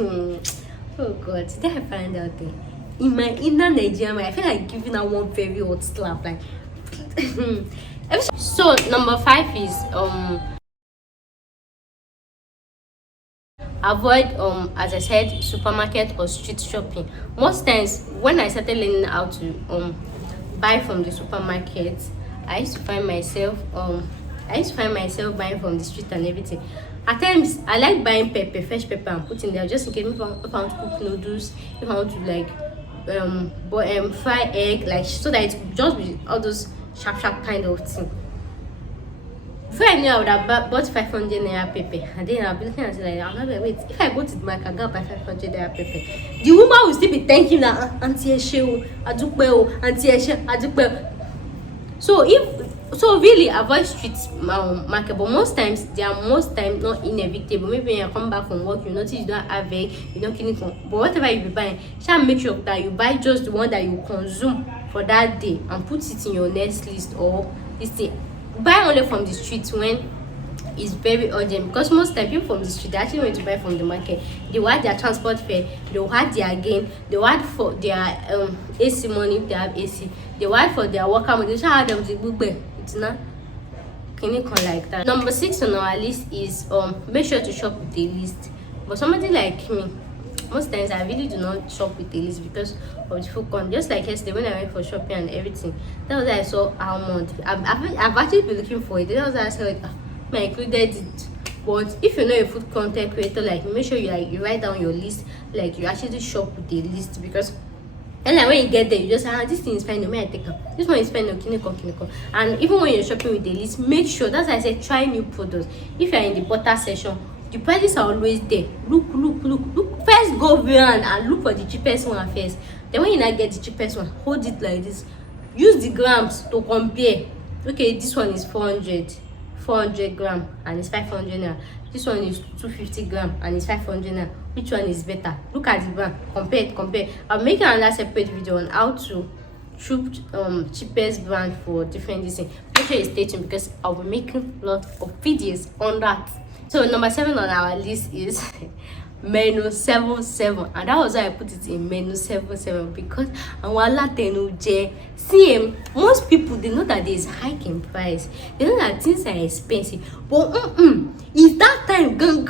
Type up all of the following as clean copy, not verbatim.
Oh God, did I find out there? In my inner Nigerian mind, I feel like giving her one very hot slap. Like, so number 5 is avoid as I said, supermarket or street shopping. Most times when I started learning how to buy from the supermarket, I used to find myself buying from the street and everything. At times I like buying pepper, fresh pepper, and put in there just in case if I want to cook noodles, if I want to like fry egg, like so that it just be all those sharp kind of thing. Before I knew, I would have bought 500 naira pepper, and then I'll be looking at it like, I'm like, wait, if I go to the market and go buy 500 naira pepper, the woman will still be thanking that Auntie Eshe, Adukwe, Auntie Eshe, Adukwe. So really avoid street market, but most times not inevitable. Maybe when you come back from work, you notice you don't have egg, you don't kill it, but whatever you be buying, shall make sure that you buy just the one that you consume for that day and put it in your next list, or this thing. Buy only from the street when it's very urgent, because most time people from the street they actually want to buy from the market. They will add their transport fare, they will add their gain, they will add for their AC money if they have AC, they will add for their worker money. They shall add them to book. It's not like that. Number 6 on our list is make sure to shop with a list. But somebody like me, most times I really do not shop with a list because of the food con. Just like yesterday when I went for shopping and everything, that was I saw almond. I've actually been looking for it. That was I said I included it. But if you're not a food content creator like me, make sure you write down your list, like you actually shop with a list, because and like when you get there, you just say, this thing is fine, no may I take up. This one is fine, no kiniko. And even when you're shopping with a list, make sure, that's why I said try new products. If you're in the butter section, the prices are always there. Look. First go around and look for the cheapest one first. Then when you now get the cheapest one, hold it like this. Use the grams to compare. Okay, this one is 400 gram and it's 500 naira. This one is 250 gram and it's 500 naira. Which one is better? Look at the brand, compare. I'll make another separate video on how to choose cheapest brand for different things. Make sure you stay tuned because I'll be making lots of videos on that. So number 7 on our list is menu 77, and that was why I put it in menu 77, because see, most people, they know that there is hike in price, they know that things are expensive, but it's that time gang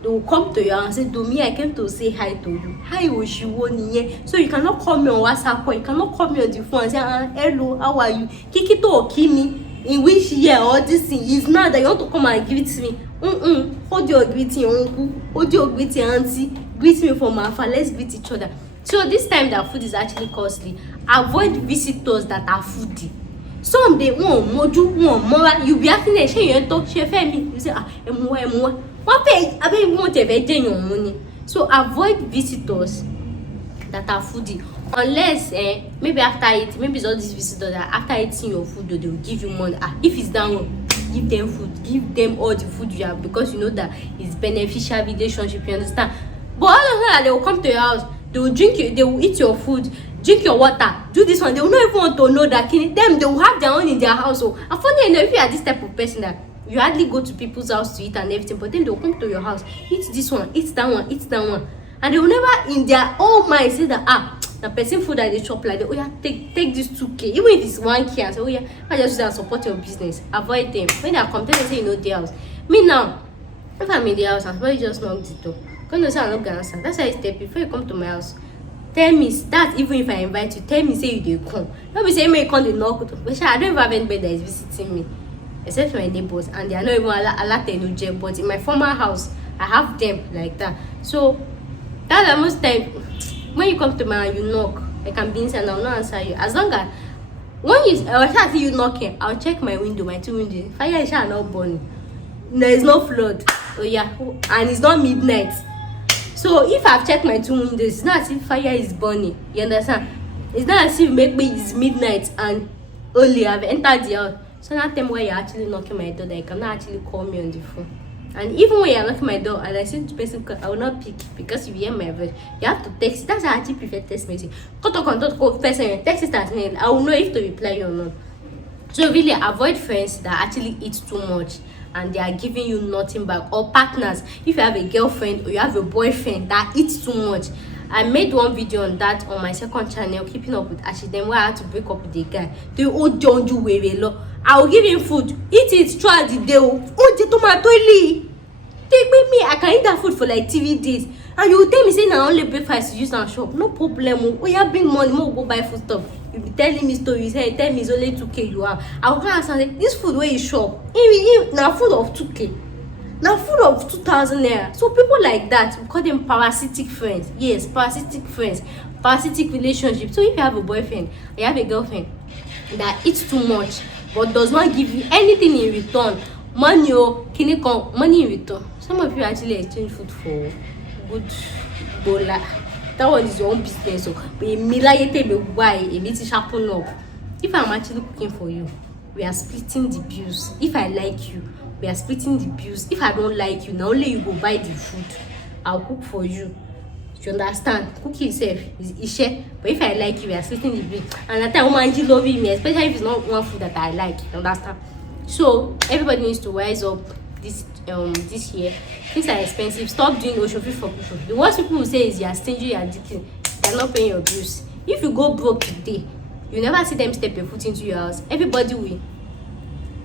they will come to your house and say, to me, I came to say hi to you. Hi, Oshiwo. So you cannot call me on WhatsApp, or you cannot call me on the phone and say, hello, how are you? Kiki to Okimi. In which year or this thing is now that you want to come and give it to me? Hold your greeting, uncle. Hold your greeting, auntie. Greet me from afar. Let's greet each other. So this time that food is actually costly. Avoid visitors that are foodie. Some they want moju, want more. You be asking them, "She you talk, she me." You say, emo. What pay? I mean, want to your money. So avoid visitors that are foodie. Unless maybe after it, maybe it's all these visitors that after eating your food, they will give you money. If it's that one, give them food, give them all the food you have, because you know that it's beneficial relationship, you understand. But all of a sudden they will come to your house, they will drink you, they will eat your food, drink your water, do this one. They will not even want to know that them, they will have their own in their house. So and funny enough, if you are this type of person that you hardly go to people's house to eat and everything, but then they will come to your house, eat this one, eat that one, and they will never in their own mind say that the person food that they chop like that, oh yeah, take this 2k, even if it's 1k, and say, oh yeah, I just use support your business. Avoid them. When they are complaining, they say, you know, their house. Me now, if I'm in the house, I'm probably just knock the door. Because say I'm not gonna answer. That's why I stay before you come to my house. Tell me that even if I invite you, tell me say you dey come. Don't be saying me come the knock. But I don't even have anybody that is visiting me, except my neighbors, and they are not even allowed. But in my former house, I have them like that. So that's the most time. When you come to my house, you knock. I can be inside and I will not answer you. As long as when I see you knocking, I'll check my window, my 2 windows. Fire is not burning. There is no flood. Oh yeah, and it's not midnight. So if I've checked my 2 windows, it's not as if fire is burning. You understand? It's not as if maybe it's midnight and only I've entered the house. So that time where you're actually knocking my door, that you cannot actually call me on the phone. And even when you're knocking my door and I see the person, I will not pick because you hear my voice. You have to text. That's why I actually prefer text message. Call person, text it as I will know if to reply you or not. So really avoid friends that actually eat too much and they are giving you nothing back. Or partners, if you have a girlfriend or you have a boyfriend that eats too much. I made one video on that on my second channel, Keeping Up with Ashi, then where I had to break up with the guy. I will give him food, eat it throughout the day. Take with me, I can eat that food for like 3 days. And you will tell me, say, now only breakfast you use and shop. No problem. Oh, yeah, bring money, more go buy food stuff. You be telling me stories. Hey, tell me it's only 2K you have. I will come and say, this food where you shop, now food of 2K. Now food of 2,000 naira. So people like that, we call them parasitic friends. Yes, parasitic friends, parasitic relationships. So if you have a boyfriend, you have a girlfriend that eats too much but does not give you anything in return, money in return. Some of you actually exchange food for good bola. That one is your own business. So, but if I'm actually cooking for you, we are splitting the bills. If I like you, we are splitting the bills. If I don't like you, now only you go buy the food. I'll cook for you. You understand? Cooking itself is share. But if I like you, we are splitting the bill. And that time woman love me, especially if it's not one food that I like. You understand? So everybody needs to wise up this year. Things are expensive. Stop doing Oshofi for people. The worst people will say is you are stingy, you are addicted, they are not paying your bills. If you go broke today, you never see them step a foot into your house. Everybody will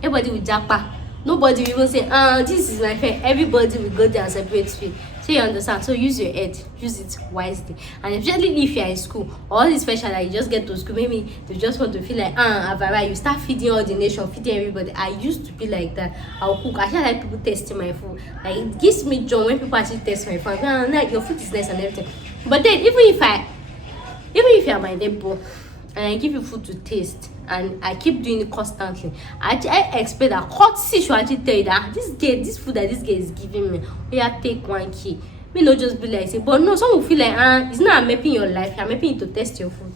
japa. Nobody will even say, this is my friend. Everybody will go there and separate fee. So you understand? So use your head, use it wisely. And especially if you are in school, all this special that you just get to school, maybe you just want to feel like Avara, you start feeding all the nation, feeding everybody. I used to be like that. I'll cook. I actually like people testing my food. Like it gives me joy when people actually test my food. Like your food is nice and everything. But then even if you are my neighbor and I give you food to taste and I keep doing it constantly, I expect that courtesy should actually tell you that this food that this girl is giving me, take 1 key. Me not just be like say, but no, some will feel like it's not mapping your life, you're mapping it to test your food.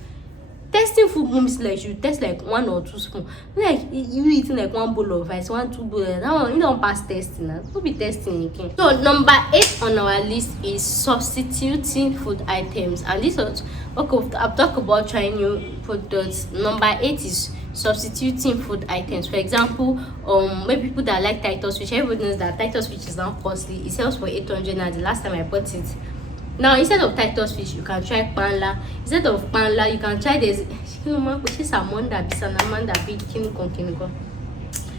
Testing food means like you test like 1 or 2 spoons. Like you eating like 1 bowl of rice, 1, 2 bowls. That one you don't pass testing now. Don't be testing again. So number 8 on our list is substituting food items. And this was okay. I've talked about trying new products. Number 8 is substituting food items. For example, maybe people that like Titus fish. Everybody knows that Titus fish is now costly. It sells for 800 now. The last time I bought it. Now instead of Titus fish, you can try panla. Instead of panla, you can try this.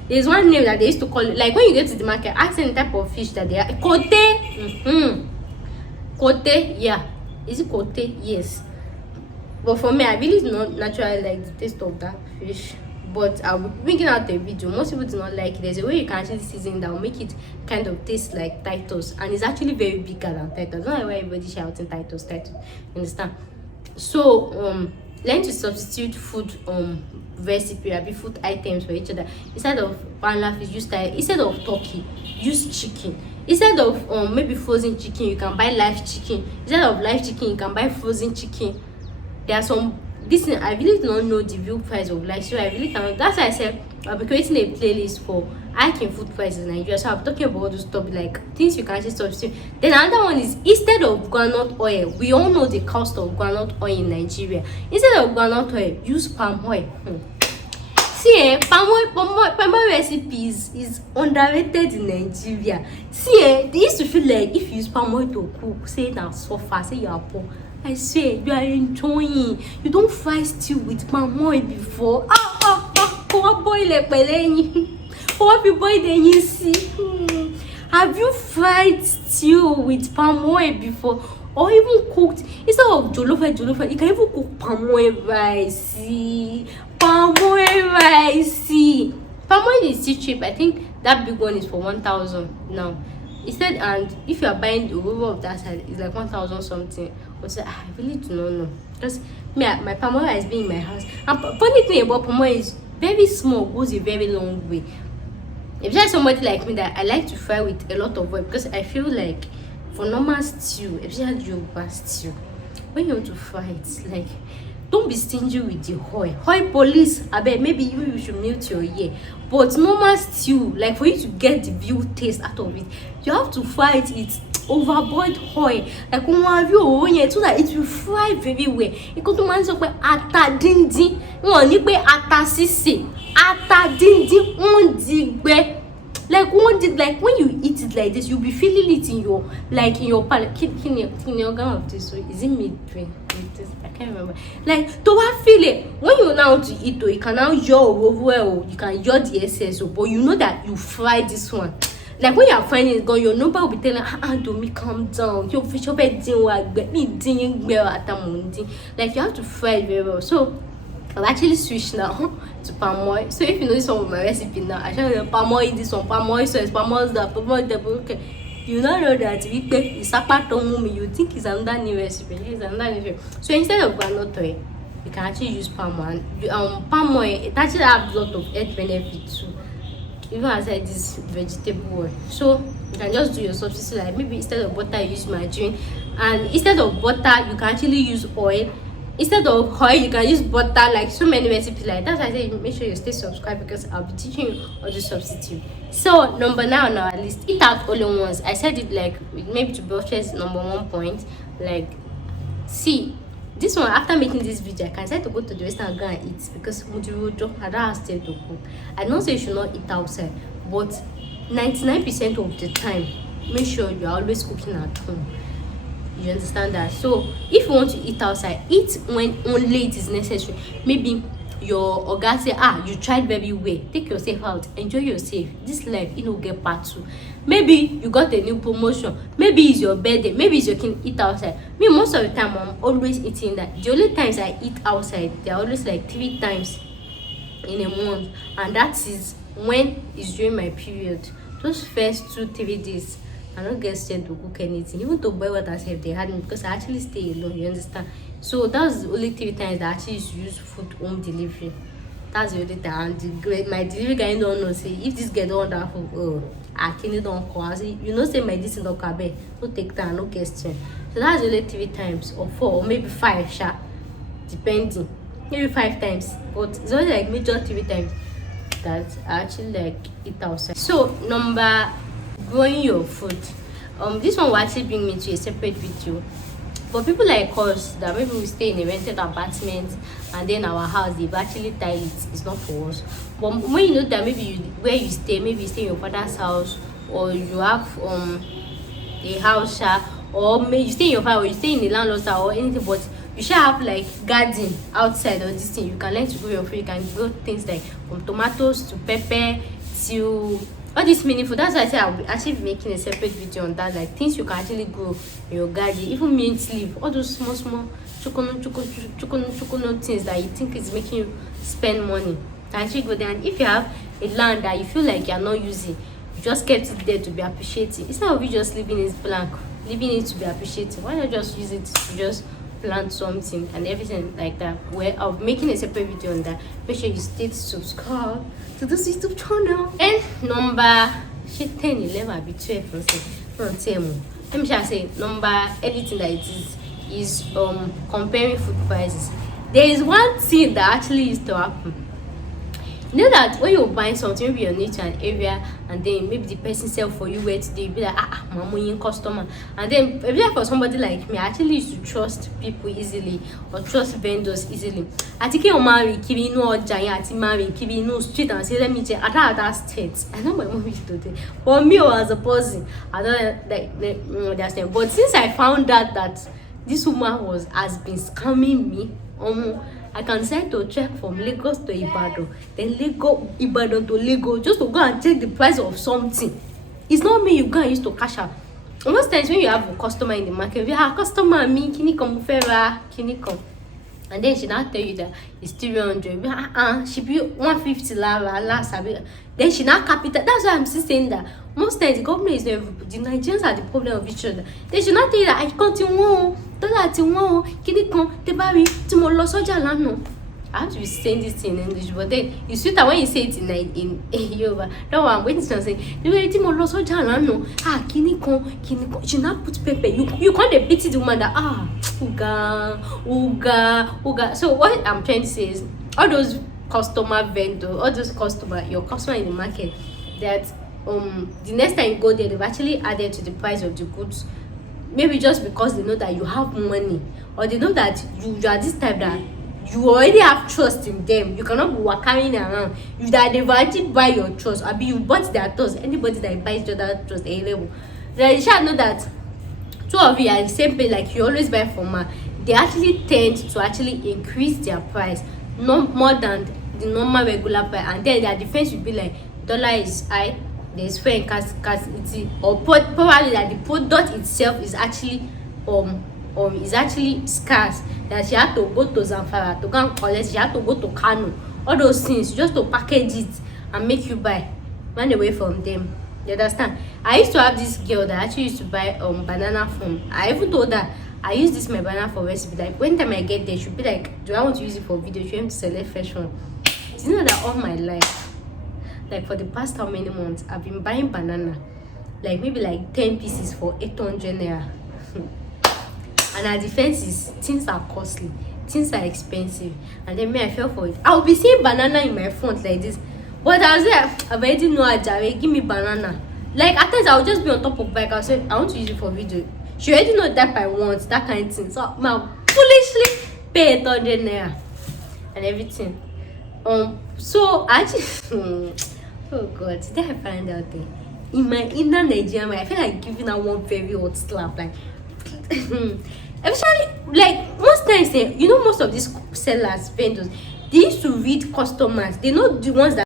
There's one name that they used to call it. Like when you go to the market, ask any type of fish that they are. Kote. Kote, yeah. Is it kote? Yes. But for me, I really do not naturally like the taste of that fish. But I'll be bringing out a video. Most people do not like it. There's a way you can actually season that will make it kind of taste like Titus, and it's actually very bigger than Titus. Not like why everybody shouting Titus. You understand? So learn to substitute food recipe, or food items for each other. Instead of panla fish, instead of turkey, use chicken. Instead of maybe frozen chicken, you can buy live chicken. Instead of live chicken, you can buy frozen chicken. There are some. This I really do not know the real price of life, so I really cannot. That's why I said I'll be creating a playlist for hiking food prices in Nigeria. So I'm talking about all those stuff like things you can actually substitute. Then another one is instead of groundnut oil, we all know the cost of groundnut oil in Nigeria. Instead of groundnut oil, use palm oil. See, palm oil recipes is underrated in Nigeria. See, they used to feel like if you use palm oil to cook, say now suffer, say you are poor. I swear, you are enjoying. You don't fry stew with palm oil before. Boil it, have you fried stew with palm oil before? Or even cooked, instead of jollof rice, you can even cook palm oil rice. Palm oil rice. Palm oil is still cheap. I think that big one is for 1,000 now. Instead, and if you are buying the over of that side, it's like 1,000 something. But I really do not know, because my palm oil has been in my house. And funny thing about palm oil is very small, goes a very long way. If there's somebody like me that I like to fry with a lot of oil, because I feel like for normal stew, especially Yoruba stew, when you want to fry it, like don't be stingy with the oil. Oil police, I bet maybe you should mute your ear. But normal stew, like for you to get the real taste out of it, you have to fry it with overboiled oil. Like so that it will fry very well. It could man so ata dindin. Wọ́n ní pé ata sísè, ata dindin on digbe. Like one thing, like when you eat it like this, you'll be feeling it in your palate. Can you organ of this? So is it meat brain? I can't remember. Like to what feel it when you now to eat, you can now yaw you can yaw the excess, but you know that you fry this one. Like when you are finding it gone, your number will be telling, do me calm down. Your fish up at like you have to fry it very well. So I've actually switched now to palm oil. So if you know some of my recipe now, I show you palm oil this one, palm oil sauce, palm oil that, palm oil double. Okay, you now know that it's a part of me. You think it's another new recipe. It's another new recipe. So instead of groundnut oil, you can actually use palm oil. Palm oil, it actually has a lot of health benefits too. Even as I this vegetable oil, so you can just do your substitute. Like maybe instead of butter you use margarine, and instead of butter you can actually use oil. Instead of oil you can use butter. Like so many recipes like that. That's why I say make sure you stay subscribed, because I'll be teaching you how to substitute. So number 9 on our list, eat out only once. I said it like maybe to buttress number 1 point. Like see, this one, after making this video, I can decide to go to the restaurant and go and eat, because I don't have time to cook. I don't say you should not eat outside, but 99% of the time, make sure you are always cooking at home. You understand that? So if you want to eat outside, eat when only it is necessary. Maybe your oga say, you tried very well, take yourself out, enjoy yourself. This life, you know, get part 2. Maybe you got a new promotion, maybe it's your birthday, maybe it's your king, eat outside. Me, most of the time I'm always eating that. The only times I eat outside, they're always like 3 times in a month, and that is when it's during my period. Those first 2-3 days I don't get strength to cook anything, even to boil water if they had me, because I actually stay alone, you understand? So that's the only 3 times that I actually used to use food home delivery. That's the only time. And my delivery guy don't know, say if this girl don't order food, I can't don't call. I say, you know, say my this in the cabe, no take time, no question. So that's the only 3 times, or 4, or maybe 5 depending, maybe 5 times, but it's only like major 3 times that I actually like eat outside. So number, growing your food. This one will actually bring me to a separate video. For people like us that maybe we stay in a rented apartment and then our house they've actually tiled it's not for us. But when you know that maybe where you stay, maybe you stay in your father's house, or you have a house or maybe you stay in your father, or you stay in the landlord's house or anything, but you should have like garden outside or this thing. You can learn to grow your food. You can grow things like from tomatoes to pepper to all this meaningful. That's why I say I'll be actually making a separate video on that, like things you can actually grow in your garden, even mint leaf, all those small chocono things that you think is making you spend money. You can actually go there, and if you have a land that you feel like you're not using, you just kept it there to be appreciated. Instead of you just leaving it blank, leaving it to be appreciated, why not just use it to just plant something and everything like that? Well, I'll be making a separate video on that. Make sure you stay subscribed to this YouTube channel. And number 10, 11, be 12. Let me just say number anything that it is comparing food prices. There is one thing that actually used to happen. You know that when you're buying something, maybe you're new to an area, and then maybe the person sell for you where today, you be like, my customer. And then maybe for somebody like me, I actually used to trust people easily, or trust vendors easily. I think you're married, Kibi no giant, married, Kibi no street, and say, let me check other states. I know my mom used to do. But me as a person, I don't like understand. But since I found out that this woman has been scamming me, I can decide to check from Lagos to Ibadan, then Ibadan to Lagos, just to go and check the price of something. It's not me you go and use to cash out. Most times when you have a customer in the market, you have a customer me, kini come fera, kini come. And then she now tell you that it's 300. She be 150 last. Then she now capital. That's why I'm still saying that most times the government is the Nigerians are the problem of each other. They should not tell you that I continue. Kini come te bari timo lo soja lano. I have to be saying this in English, but then it's sweeter when you say it in Yoruba. No, I'm waiting to say, timo lo soja lano. Kini come. She now put pepper. You can't pity the woman that uga. So what I'm trying to say is, all those your customer in the market, that the next time you go there, they've actually added to the price of the goods, maybe just because they know that you have money, or they know that you are this type that you already have trust in them. You cannot be carrying around. You that they've already buy your trust. I mean, you bought their trust. Anybody that buys each other trust a level. Then you shall know that two of you are the same pay, like you always buy from her. They actually tend to actually increase their price no more than the normal regular price, and then their defense will be like dollar is high, there's fair in scarcity, or probably that the product itself is actually is actually scarce, that she had to go to Zamfara to go and collect, she had to go to Kano, all those things just to package it and make you buy. Run away from them. You understand? I used to have this girl that actually used to buy banana from. I even told her I use this my banana for recipe. Like when time I get there, she'll be like, do I want to use it for video? She want to select fresh one. You know that all my life, like for the past how many months, I've been buying banana, like maybe like 10 pieces for 800 naira. And our defense is things are costly, things are expensive, and then me I fell for it. I'll be seeing banana in my front like this, but I was like, I already know Ajare, give me banana. Like at times I'll just be on top of bike, I'll say I want to use it for video. She already know that I want that kind of thing, so I'll foolishly pay 800 naira and everything. So actually, oh god, did I find out there? In my inner Nigerian mind, I feel like giving her one very hot slap, like especially like most times, you know, most of these sellers, vendors, they used to read customers. They know the ones that